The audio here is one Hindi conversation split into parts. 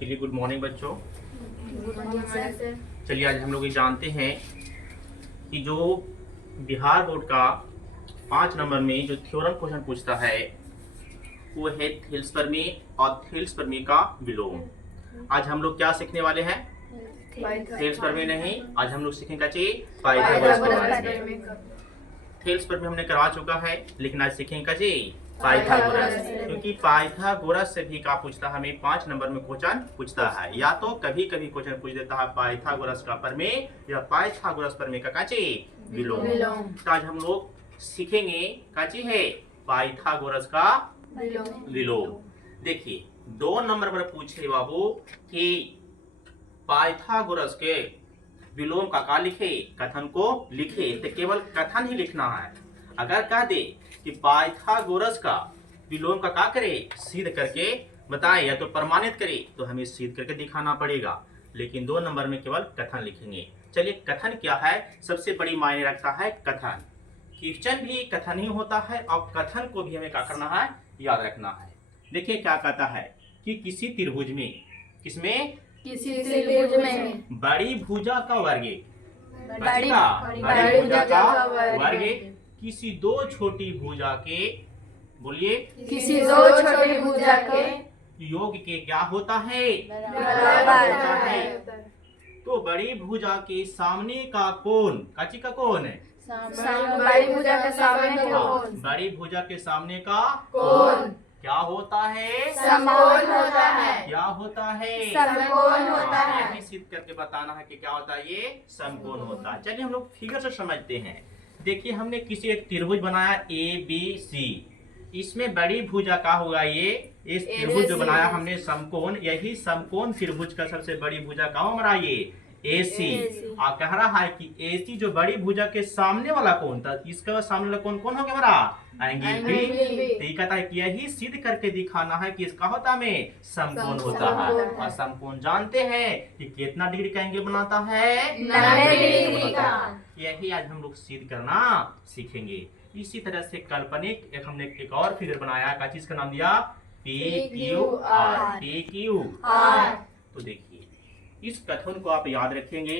चलिए गुड मॉर्निंग बच्चों। Good morning sir. चलिए आज हम लोग ये जानते हैं कि जो बिहार बोर्ड का 5 नंबर में जो थ्योरम क्वेश्चन पूछता है वो है थेल्स प्रमेय और थेल्स प्रमेय का विलोम। आज हम लोग क्या सीखने वाले हैं? थेल्स प्रमेय नहीं, आज हम लोग सीखेंगे पाइथागोरस प्रमेय। थेल्स प्रमेय हमने करवा चुका है, लेकिन आज सीखेंगे पाइथागोरस, क्योंकि पाइथागोरस से भी क्या पूछता है, हमें 5 नंबर में क्वेश्चन पूछता है। या तो कभी कभी क्वेश्चन पूछ देता है पाइथागोरस का प्रमेय या पाइथागोरस प्रमेय का विलोम। तो आज हम लोग सीखेंगे है पाइथागोरस का विलोम। देखिए 2 नंबर पर पूछे बाबू कि पाइथागोरस के विलोम का लिखे, कथन को लिखे, तो केवल कथन ही लिखना है। अगर कह दे कि पाइथागोरस का विलोम का करे, सिद्ध करके बताए या तो प्रमाणित करे, तो हमें सिद्ध करके दिखाना पड़ेगा। लेकिन 2 नंबर में केवल कथन लिखेंगे। चलिए कथन क्या है, सबसे बड़ी मायने रखता है कथन। क्वेश्चन भी कथन ही होता है और कथन को भी हमें क्या करना है, याद रखना है। देखिए क्या कहता है कि किसी त्रिभुज में, किसमें, किसी त्रिभुज में बड़ी भुजा का वर्ग, बड़ी भुजा का वर्ग वर्ग किसी 2 छोटी भुजा के, बोलिए, किसी 2 छोटी भुजा के योग के क्या होता है, बराबर होता है। है। तो बड़ी भुजा के सामने का कोण, काची का कोण है, बड़ी भुजा के सामने के कोण, बड़ी भुजा के सामने का कोण क्या होता है, समकोण होता है। क्या होता है, समकोण होता है। यही सिद्ध करके बताना है कि क्या होता है, ये समकोण होता है। चलिए हम लोग फिगर से समझते हैं। देखिए हमने किसी एक त्रिभुज बनाया ABC, इसमें बड़ी भुजा का होगा ये, इस त्रिभुज जो बनाया हमने समकोण, यही समकोण त्रिभुज का सबसे बड़ी भुजा का हमारा ये AC। और कह रहा है कि AC जो बड़ी भुजा के सामने वाला कोण था, इसका सामने वाला कोण कौन हो गया हमारा, एंगल B। तो ये कहता है कि यही सिद्ध करके दिखाना है कि इसका होता में समकोण होता है। और समकोण जानते हैं कि कितना डिग्री का एंगल बनाता है, 90 डिग्री का। यही आज हम लोग सिद्ध करना सीखेंगे। इसी तरह से काल्पनिक हमने एक और फिगर बनाया, का चीज का नाम दिया PQR। PQR। तो देखिए इस कथन को आप याद रखेंगे,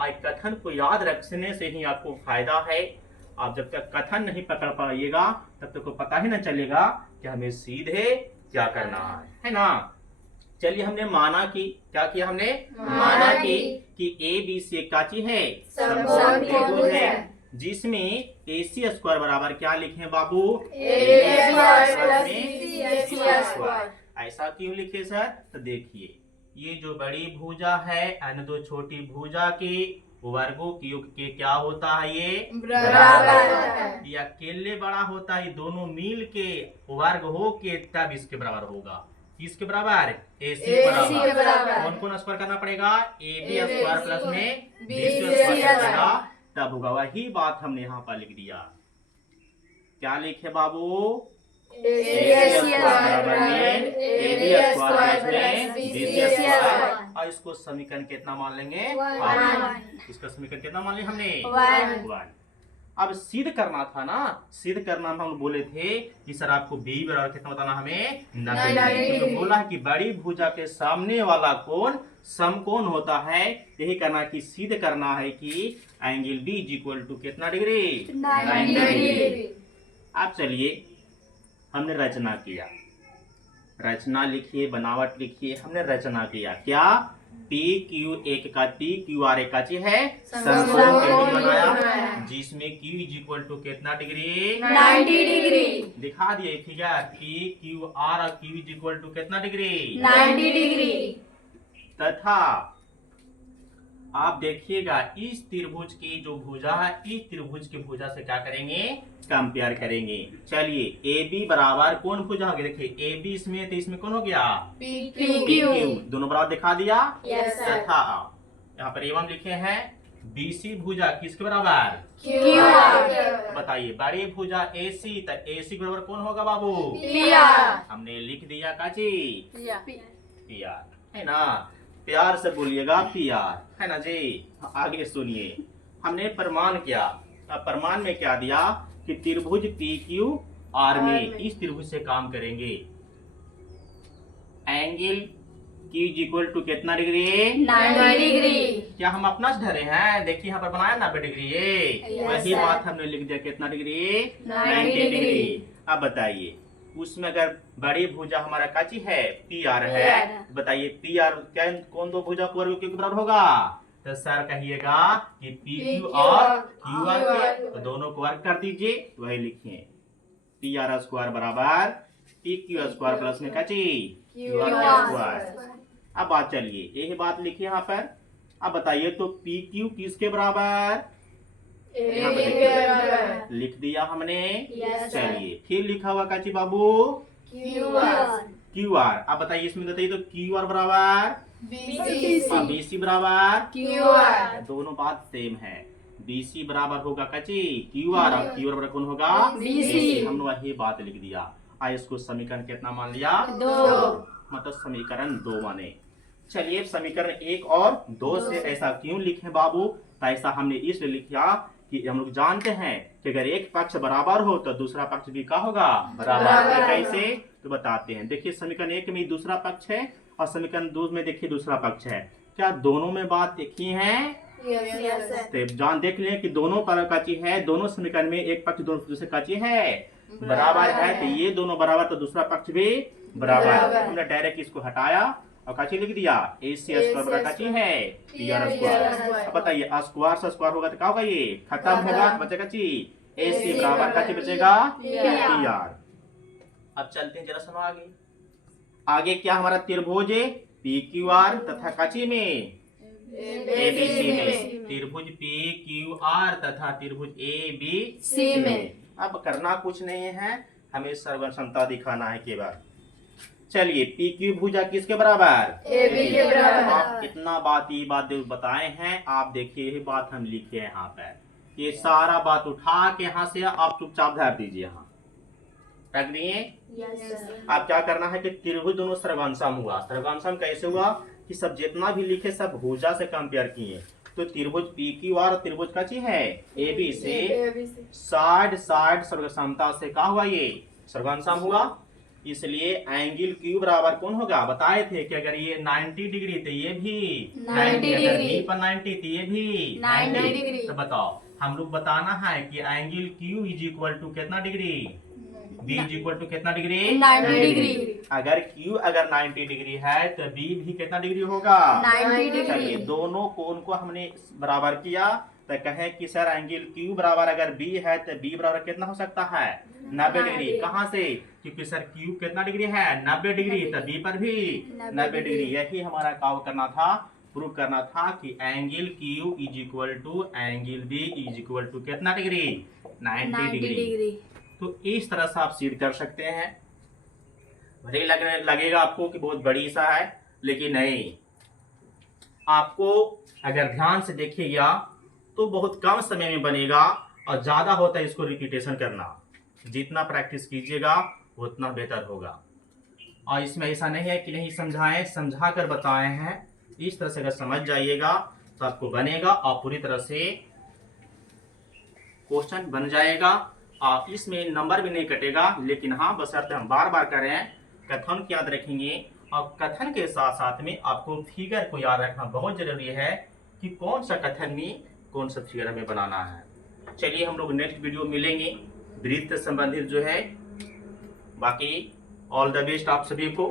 और कथन को याद रखने से ही आपको फायदा है। आप जब तक कथन नहीं पकड़ पाइएगा तब तक को पता ही न चलेगा कि हमें सीधे क्या करना है ना। चलिए हमने माना कि क्या किया, हमने माना कि ABC एक काची है, समकोण त्रिभुज है, जिसमें AC स्क्वायर बराबर क्या लिखे बाबू, ऐसा क्यों लिखे सर? तो देखिए ये जो बड़ी भुजा है अन्य 2 छोटी भुजा के वर्गों के योग के क्या होता है, ये बराबर। ये अकेले बड़ा होता है, दोनों मिल के वर्ग हो के तब इसके बराबर होगा। किसके बराबर, AC के बराबर। कौन कौन स्क्वायर करना पड़ेगा, AB स्क्वायर प्लस में BC स्क्वायर करेगा तब होगा। वही बात हमने यहाँ पर लिख दिया। क्या लिखे बाबू, और इसको समीकरण कितना मान लेंगे, इसका समीकरण कितना मान लिया हमने, 1। अब सिद्ध करना था ना, सिद्ध करना हम बोले थे कि सर आपको B बराबर कितना बताना, हमें 90 तो बोला है कि बड़ी भुजा के सामने वाला कोण समकोण होता है। यही करना कि सिद्ध करना है कि एंगल B इक्वल टू कितना डिग्री, 90 डिग्री। अब चलिए हमने रचना किया, रचना लिखिए, बनावट लिखिए। हमने रचना किया क्या, PQ1 का PQR एक काची है, समकोण त्रिभुज बनाया, जिसमें Q इक्वल टू कितना डिग्री, 90 डिग्री। दिखा दिए फिगर, PQR और Q इक्वल टू कितना डिग्री, 90 डिग्री। तथा आप देखिएगा इस त्रिभुज की जो भुजा है, इस त्रिभुज की भुजा से क्या करेंगे, कंपेयर करेंगे। चलिए AB बराबर कौन भुजा हो गया, देखिए AB इसमें तो इसमें कौन हो गया, PQ। दोनों बराबर दिखा दिया। तथा यहाँ पर एवं लिखे हैं BC भुजा किसके बराबर, QR। बताइए बड़ी भुजा AC, तो AC के बराबर कौन होगा बाबू, PR। हमने लिख दिया काची, PR है ना, प्यार से बोलिएगा PR है ना जी। आगे सुनिए, हमने प्रमाण किया। अब प्रमाण में क्या दिया कि त्रिभुज PQR में इस त्रिभुज से काम करेंगे, angle Q is equal to कितना डिग्री? 90 डिग्री। क्या हम अपना से धरे हैं? देखिए यहाँ पर बनाया 90 डिग्री ये, Yes, वही sir. बात हमने लिख दिया कितना डिग्री? 90 डिग्री। अब बताइए उसमें अगर बड़ी भुजा हमारा काची है पी आर है, PR बताइए पी आर क्या कौन दो भुजा को वर्ग के बराबर होगा? तो सर कहिएगा कि पी क्यू और क्यू आर के, तो दोनों को वर्ग कर दीजिए, वही लिखिए पी आर स्क्वायर बराबर पी क्यू स्क्वायर प्लस में काची क्यू आर स्क्वायर। अब बात चलिए यही बात लिखिए यहाँ पर। अब बताइए तो पी क्यू किसके बराबर? यहाँ पर देखिए, लिख दिया हमने। Yes, sir. चलिए फिर लिखा हुआ काची बाबू क्यू आर। अब बताइए इसमें बताइए तो क्यू आर बराबर बीसी बराबर दोनों बात सेम है। बीसी बराबर होगा काची क्यू आर और क्यू आर बराबर कौन होगा? BC। हमने वही बात लिख दिया। आज इसको समीकरण कितना मान लिया? 2। मतलब समीकरण 2 माने। चलिए समीकरण 1 और 2 से ऐसा क्यों लिखे बाबू? तो ऐसा हमने इसलिए लिखा कि हम लोग जानते हैं कि अगर एक पक्ष बराबर हो तो दूसरा पक्ष भी क्या होगा? बराबर। कैसे तो बताते हैं। देखिए समीकरण 1 में दूसरा पक्ष है और समीकरण 2 में देखिए दूसरा पक्ष है। क्या दोनों में बात देखी है? तो जान देख लें कि दोनों पर काची है, दोनों समीकरण में एक पक्ष दोनों दूसरे काची है बराबर है, तो ये दोनों बराबर तो दूसरा पक्ष भी बराबर। हमने डायरेक्ट इसको हटाया और काची लिख दिया AC स्क्वायर बराबर काची है PR स्क्वायर। अब बताइए स्क्वायर से स्क्वायर होगा तो क्या होगा? ये खत्म होगा, बचेगा काची AC बराबर काची बचेगा PR। अब चलते हैं जरा सुनो आगे। आगे क्या हमारा त्रिभुज PQR तथा काची में ABC में, त्रिभुज PQR तथा त्रिभुज ABC में। अब करना कुछ नहीं है, हमें सर्व क्षमता दिखाना है केवल। चलिए PQ भुजा किसके बराबर? AB के बराबर। आप कितना बात ये बात बताए हैं, आप देखिए ये बात हम लिखे हैं यहाँ पर। ये सारा बात उठा के यहाँ से आप चुपचाप धर दीजिए, यहाँ रख दिए। अब क्या करना है कि त्रिभुज दोनों सर्वांशम हुआ। सर्वांशम कैसे हुआ कि सब जितना भी लिखे सब भुजा से कंपेयर किए। तो त्रिभुज PQR और त्रिभुज का चीज है AB से साइड साइड सर्वसमता से क्या हुआ? ये सर्वांशम हुआ। इसलिए एंगल Q बराबर कौन होगा? बताए थे कि अगर ये 90 डिग्री तो ये भी 90 अगर डिग्री। B पर 90 तो ये भी 90 डिग्री। तो बताओ हम लोग बताना है कि angle Q is equal to कितना degree? B is equal to कितना डिग्री? 90 डिग्री। अगर Q अगर 90 डिग्री है तो B भी कितना डिग्री होगा? 90 चलिए डिग्री। दोनों कोण को हमने बराबर किया तो कहे कि सर एंगल Q बराबर अगर B है तो B बराबर कितना हो सकता है? 90 डिग्री। कहाँ से? क्योंकि सर Q कितना डिग्री है? 90 डिग्री, तो B पर भी 90 डिग्री। यही हमारा काम करना था, प्रूव करना था कि angle Q is equal to angle B is equal to कितना डिग्री? 90 डिग्री। तो इस तरह से आप सीड कर सकते हैं। भले लगेगा आपको कि बहुत बड़ी सा है, लेकिन नहीं, आपको अगर ध्यान से देखिएगा तो बहुत कम समय में बनेगा और ज्यादा होता है इसको रिपीटेशन करना। जितना प्रैक्टिस कीजिएगा उतना बेहतर होगा। और इसमें ऐसा नहीं है कि नहीं समझाएं, समझा कर बताए हैं। इस तरह से अगर समझ जाइएगा तो आपको बनेगा और पूरी तरह से क्वेश्चन बन जाएगा और इसमें नंबर भी नहीं कटेगा। लेकिन हाँ बशर्ते हम बार बार करें, कथन को याद रखेंगे और कथन के साथ साथ में आपको फिगर को याद रखना बहुत जरूरी है कि कौन सा कथन में कौन सा फिगर हमें बनाना है। चलिए हम लोग नेक्स्ट वीडियो मिलेंगे वृत्त से संबंधित जो है। बाकी ऑल द बेस्ट आप सभी को।